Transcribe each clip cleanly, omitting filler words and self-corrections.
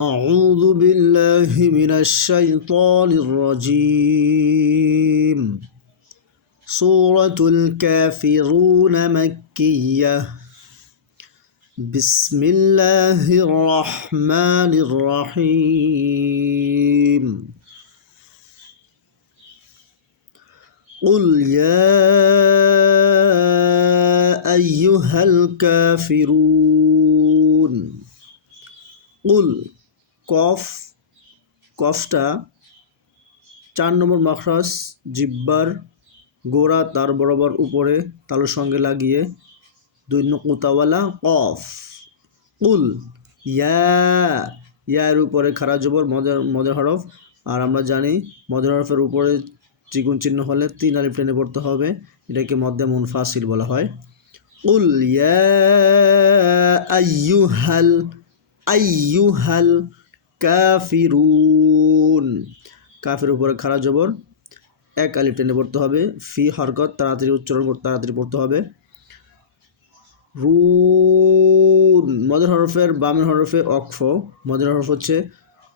أعوذ بالله من الشيطان الرجيم. سورة الكافرون مكية. بسم الله الرحمن الرحيم. قل يا أيها الكافرون. قل কফটা 4 নম্বর মাখরাজ জিহ্বার গোড়া তার বরাবর উপরে তালুর সঙ্গে লাগিয়ে 2 নুকতাওয়ালা কফ। কুল এর উপরে খাড়া জবর মদের হরফ, আর আমরা জানি মদের হরফের উপরে চিকুন চিহ্ন হলে 3 আলিফ টেনে পড়তে হবে, এটাকে মধ্যে মুনফাসিল বলা হয়। কুল ইয়া আইয়ুহাল কাফিরুন। কাফের উপরে খাড়া জবর 1 আলিফ টেনে পড়তে হবে। ফি হরকত তাড়াতাড়ি উচ্চারণ করতে তাড়াতাড়ি পড়তে হবে। রুন মদের হরফের বামের হরফে অক্ফ। মদের হরফ হচ্ছে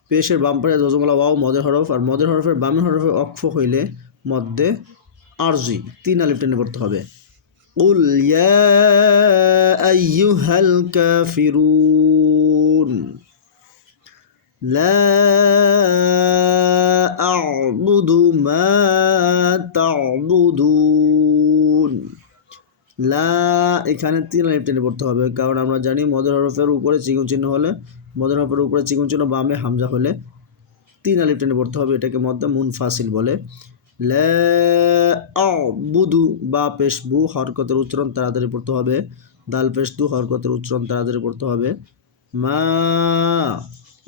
পেশের বাম পাশে জজমলা ওয়াও মদের হরফ, আর মদের হরফের বামের হরফে অক্ফ হইলে মধ্যে আরজি 3 আলিফ টেনে পড়তে হবে। কুল ইয়া আইয়ুহাল কাফিরুন লা আ'বুদু মা তা'বুদুন। লা এখানে 3 আলিফ টেনে পড়তে হবে, কারণ আমরা জানি মদের হরফের উপরে চিকুন চিহ্ন হলে, মদের হরফের উপরে চিকুন চিহ্ন বামে হামজা হলে 3 আলিফ টেনে পড়তে হবে, এটাকে মধ্যে মুনফাসিল বলে। লা আ'বুদু বা পেশ বু হরকতের উচ্চারণ তাড়াতাড়ি পড়তে হবে। দাল পেশ দু হরকতের উচ্চারণ তাড়াতাড়ি পড়তে হবে। মা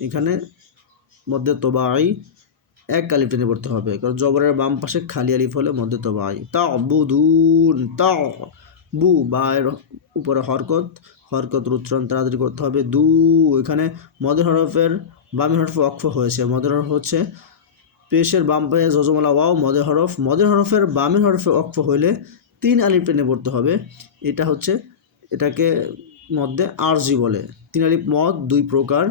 এখানে মধ্যে তোবাই 1 আলিফ টেনে পড়তে হবে, কারণ জবরের বাম পাশে খালি আলিফ হলে মধ্যে তোবাই। তা'বুদুন বু বা এর উপরে হরকতের উচ্চারণ তাড়াতাড়ি করতে হবে। দু এখানে মদের হরফের বামের হরফে অক্ফ হয়েছে। মদের হরফ হচ্ছে পেশের বাম পাশে জজমলা ওয়াও মদের হরফের বামের হরফে অক্ফ হইলে 3 আলিফ টেনে পড়তে হবে। এটাকে মধ্যে আরজি বলে। 3 আলিফ মদ 2 প্রকার,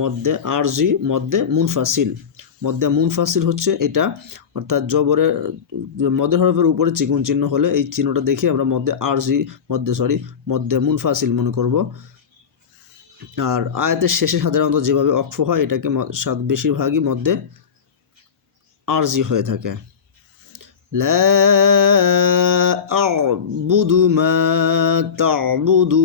মধ্যে আরজি, মধ্যে মুনফাসিল। মধ্যে মুনফাসিল হচ্ছে এটা, অর্থাৎ জবরের মদের হরফের উপরে চিকুন চিহ্ন হলে এই চিহ্নটা দেখে আমরা মধ্যে মুনফাসিল মনে করব। আর আয়াতের শেষে সাধারণত যেভাবে অক্ফ হয় এটাকে বেশিরভাগই মধ্যে আরজি হয়ে থাকে। লা আ'বুদু মা তা'বুদুন।